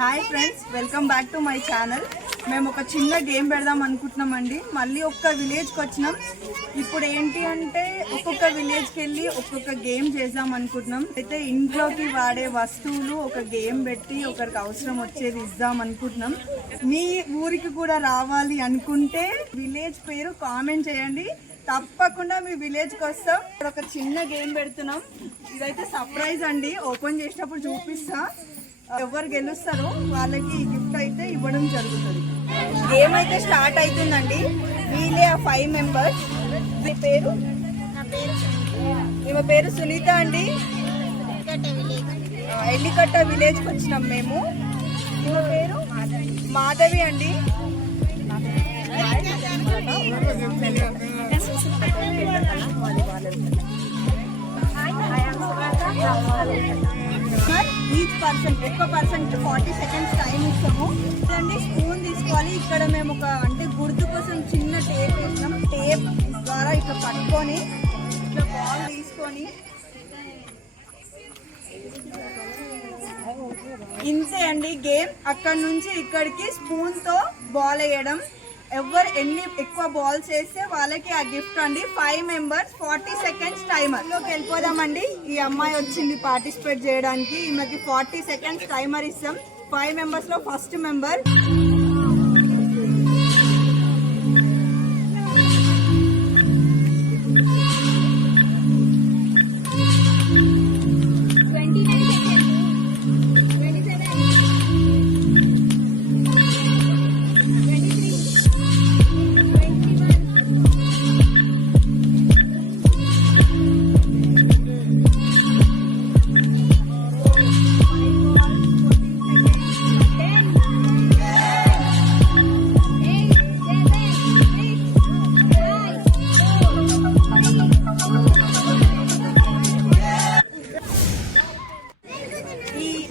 Hi friends, welcome back to my channel. మేము ఒక చిన్న గేమ్ పెడదాం అనుకుంటున్నామండి. మళ్ళీ ఒక్క విలేజ్కి వచ్చినాం. ఇప్పుడు ఏంటి అంటే ఒక్కొక్క విలేజ్కి వెళ్ళి ఒక్కొక్క గేమ్ చేద్దాం అనుకుంటున్నాం. అయితే ఇంట్లోకి వాడే వస్తువులు ఒక గేమ్ పెట్టి ఒకరికి అవసరం వచ్చేది ఇద్దాం అనుకుంటున్నాం. మీ ఊరికి కూడా రావాలి అనుకుంటే విలేజ్ పేరు కామెంట్ చేయండి. తప్పకుండా మీ విలేజ్కి వస్తాం. ఇక్కడ ఒక చిన్న గేమ్ పెడుతున్నాం. ఇదైతే సర్ప్రైజ్ అండి, ఓపెన్ చేసేటప్పుడు చూపిస్తా. ఎవరు గెలుస్తారో వాళ్ళకి గిఫ్ట్ అయితే ఇవ్వడం జరుగుతుంది. గేమ్ అయితే స్టార్ట్ అవుతుందండి. వీళ్ళే 5 మెంబర్స్. మీ పేరు? ఈమె పేరు సునీత అండి. ఎల్లికట్ట విలేజ్కి వచ్చినాం మేము. ఈమె పేరు మాధవి అండి. ఈచ్ పర్సన్ ఒక్క పర్సన్కి 40 సెకండ్స్ టైం ఇస్తాము. ఇదండి స్పూన్ తీసుకోవాలి. ఇక్కడ మేము ఒక అంటే గుర్తు కోసం చిన్న టేప్ వేసినాం. టేప్ ద్వారా ఇట్లా పట్టుకొని ఇట్లా బాల్ తీసుకొని ఇంతే అండి గేమ్. అక్కడ నుంచి ఇక్కడికి స్పూన్తో బాల్ వేయడం. ఎవరు ఎన్ని ఎక్కువ బాల్స్ వేస్తే వాళ్ళకి ఆ గిఫ్ట్ అండి. 5 మెంబర్స్ 40 సెకండ్స్ టైమర్ లోకి వెళ్ళిపోదామండి. ఈ అమ్మాయి వచ్చింది పార్టిసిపేట్ చేయడానికి. ఈమెకి 40 సెకండ్స్ టైమర్ ఇస్తాం. 5 మెంబర్స్ లో ఫస్ట్ మెంబర్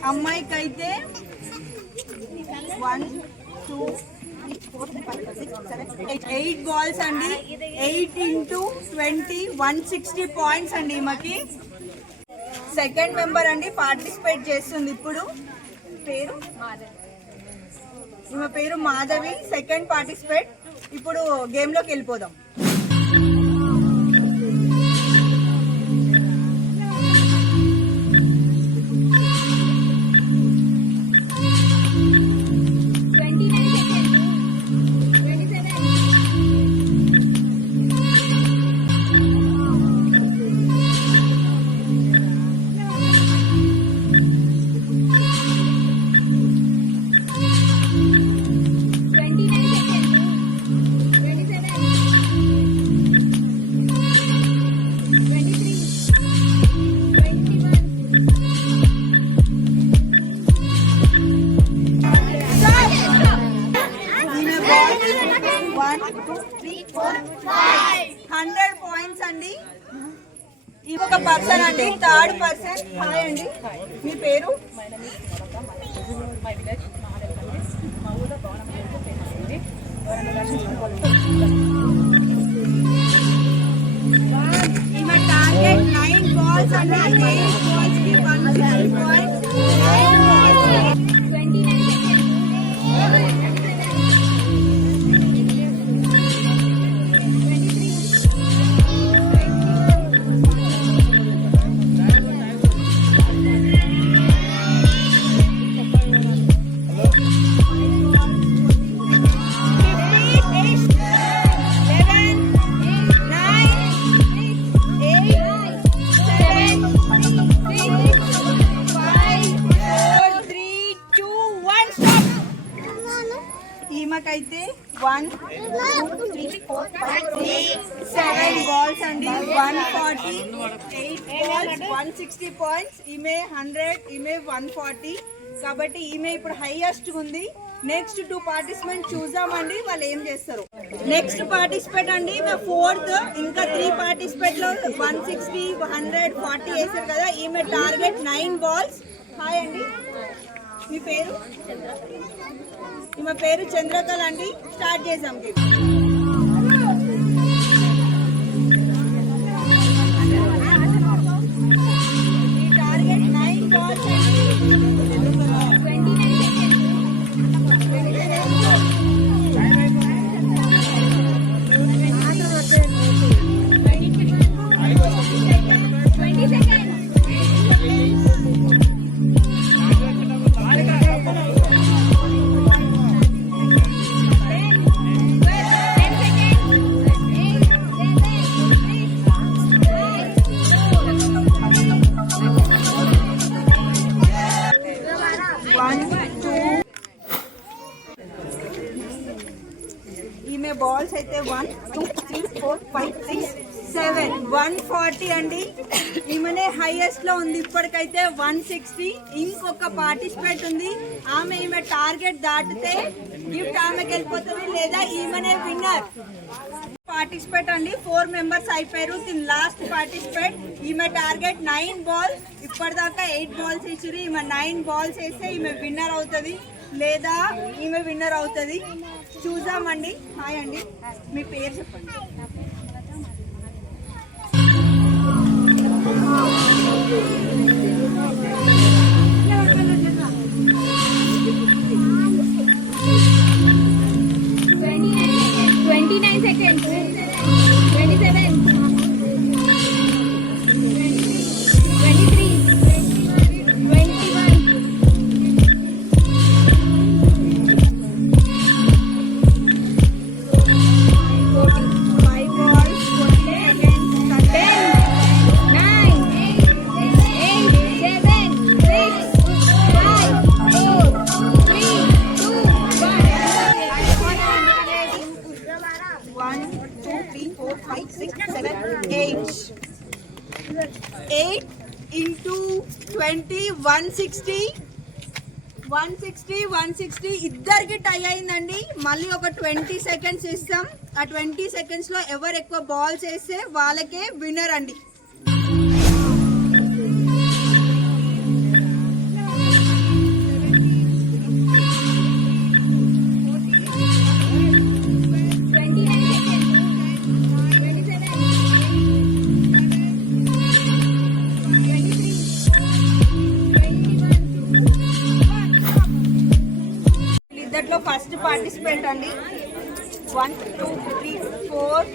అమ్మాయికి అయితే 1 2 3 4 5 6 7 8 బాల్స్ అండి. 8 × 20 160 పాయింట్స్ అండి. ఈమెకి సెకండ్ మెంబర్ అండి పార్టిసిపేట్ చేస్తుంది. ఇప్పుడు పేరు ఈమె పేరు మాధవి, సెకండ్ పార్టిసిపేట్. ఇప్పుడు గేమ్ లోకి వెళ్ళిపోదాం. పాయింట్స్ అండి. ఇంకొక పర్సన్ అండి, థర్డ్ పర్సన్. హాయ్ అండి, మీ పేరు? ఈమె టార్గెట్ 9 బాల్స్ అండి. 8 బాల్స్ కి 160 పాయింట్స్. 9 balls 29 seconds. ఈమెకైతే 1 2 3 4 5 6 7 బాల్స్ అండి. 140 8 బాల్స్ 160 పాయింట్స్. ఈమె 100, ఈమె 140. కాబట్టి ఈమె ఇప్పుడు హైయెస్ట్ ఉంది. నెక్స్ట్ 2 పార్టిసిపెంట్ చూద్దామండి, వాళ్ళు ఏం చేస్తారు. నెక్స్ట్ పార్టిసిపేట్ అండి ఈమె 4th. ఇంకా 3 పార్టిసిపేట్ లో 160 140 వేసారు కదా. ఈమె టార్గెట్ 9 బాల్స్. హాయ్ అండి, మీ పేరు? ఈమె పేరు చంద్రకళ అండి. స్టార్ట్ చేద్దాం. ఈ టార్గెట్ 9 బాల్స్ అండి. 29 సెకండ్స్. ఈమె బాల్స్ అయితే 1 2 3 4 5 6 7 140 అండి. ఈమెనే హైయెస్ట్ లో ఉంది ఇప్పటికైతే 160. ఇంకొక పార్టిసిపేట్ ఉంది, ఈమె టార్గెట్ దాటితే గిఫ్ట్ ఆమెకి వెళ్ళిపోతుంది లేదా ఈమెనే విన్నర్. పార్టిసిపేట్ అండి 4 మెంబర్స్ అయిపోయారు. లాస్ట్ పార్టిసిపేట్ ఈమె టార్గెట్ 9 బాల్స్. ఇప్పటిదాకా 8 బాల్స్ ఇచ్చారు. ఈమె 9 బాల్స్ వేస్తే ఈమె విన్నర్ అవుతుంది లేదా ఈమె విన్నర్ అవుతుంది. చూద్దామండి. హాయ్ అండి, మీ పేరు చెప్పండి. Eight into 20 160 ఇద్దరికి టై అయిందండి. మళ్ళీ ఒక 20 సెకండ్స్ ఇస్తాం. ఆ 20 సెకండ్స్ లో ఎవరు ఎక్కువ బాల్స్ వేస్తే వాళ్ళకే విన్నర్ అండి. ఇద్దట్లో ఫస్ట్ పార్టిసిపెంట్ అండి. 1 2 3 4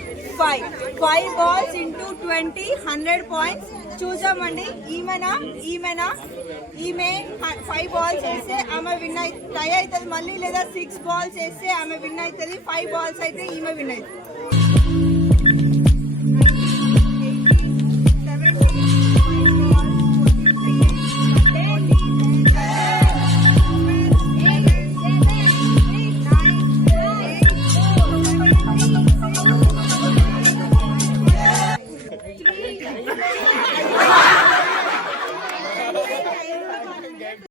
5 బాల్స్ ఇంటూ 20 100 పాయింట్స్. చూసామండి. ఈమె 5 బాల్స్ వేస్తే ఆమె విన్ టై అవుతుంది మళ్ళీ, లేదా 6 బాల్స్ వేస్తే ఆమె విన్ అవుతుంది. 5 బాల్స్ అయితే ఈమె విన్ అవుతుంది.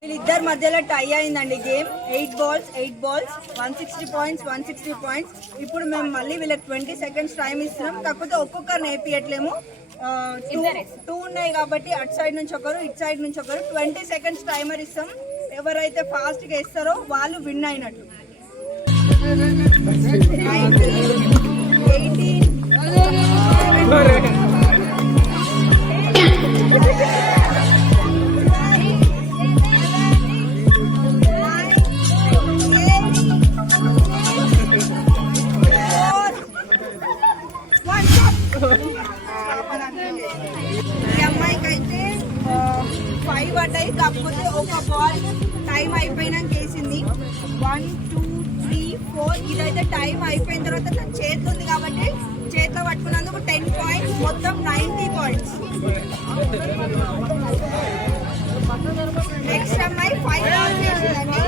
వీళ్ళిద్దరి మధ్యలో టై అయిందండి గేమ్. 8 బాల్స్ 160 పాయింట్స్. ఇప్పుడు మేము మళ్ళీ వీళ్ళకి 20 సెకండ్స్ టైం ఇస్తున్నాం. కాకపోతే ఒక్కొక్కరు నేర్పియట్లేము, 2 ఉన్నాయి కాబట్టి అటు సైడ్ నుంచి ఒకరు ఇటు సైడ్ నుంచి ఒకరు. 20 సెకండ్స్ టైమర్ ఇస్తాం. ఎవరైతే ఫాస్ట్ గా ఇస్తారో వాళ్ళు విన్ అయినట్టు. 5 పడ్డాయి. కాకపోతే ఒక బాల్ టైం అయిపోయినాక వేసింది. 1 2 3 4. ఇదైతే టైం అయిపోయిన తర్వాత తన చేతి ఉంది కాబట్టి చేతిలో పట్టుకున్నందుకు 10 పాయింట్స్, మొత్తం 90 పాయింట్స్. నెక్స్ట్ అమ్మాయి 5 బాల్స్ వేసిందండి.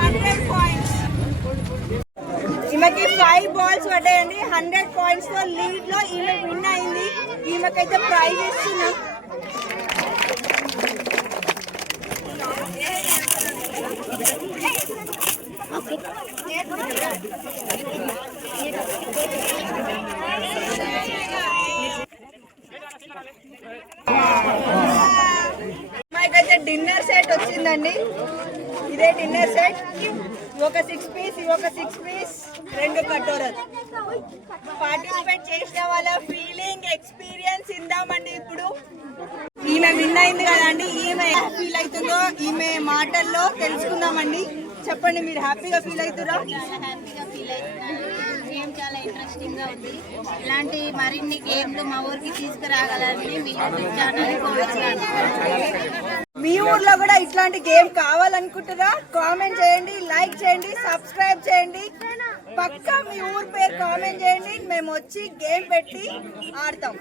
100 పాయింట్స్. ఈమెకి 5 బాల్స్ పడ్డాయండి. 100 పాయింట్స్ తో లీడ్ లో ఈమె విన్ అయింది. ఈమెకైతే ప్రైజ్ ఇస్తున్నాం. అమ్మాయికైతే డిన్నర్ సెట్ వచ్చిందండి. ఇదే డిన్నర్ సెట్. ఒక 6 పీస్, ఒక 6 పీస్, 2 కటోరలు. పార్టిసిపేట్ చేసిన వాళ్ళ ఫీలింగ్ ఎక్స్పీరియన్స్ ఇందామండి. ఇప్పుడు ఈమె విన్ అయింది కదండి, ఈమె ఫీల్ అవుతుందో ఈమె మాటల్లో తెలుసుకుందామండి. చెప్పండి, మీరు హ్యాపీగా ఫీల్ అవుతారా? చాలా హ్యాపీగా ఫీల్ అవుతున్నాను. గేమ్ చాలా ఇంట్రెస్టింగ్ గా ఉంది. ఇలాంటి మరిన్ని గేమ్లు మా ఊరికి తీసుకురాగలని మీ యూట్యూబ్ ఛానల్ కోరుతున్నాను. మీ ఊర్లో కూడా ఇట్లాంటి గేమ్ కావాలనుకుంటారా? కామెంట్ చేయండి, లైక్ చేయండి, సబ్స్క్రైబ్ చేయండి. పక్కా మీ ఊరు పేరు కామెంట్ చేయండి. మేము వచ్చి గేమ్ పెట్టి ఆడతాం.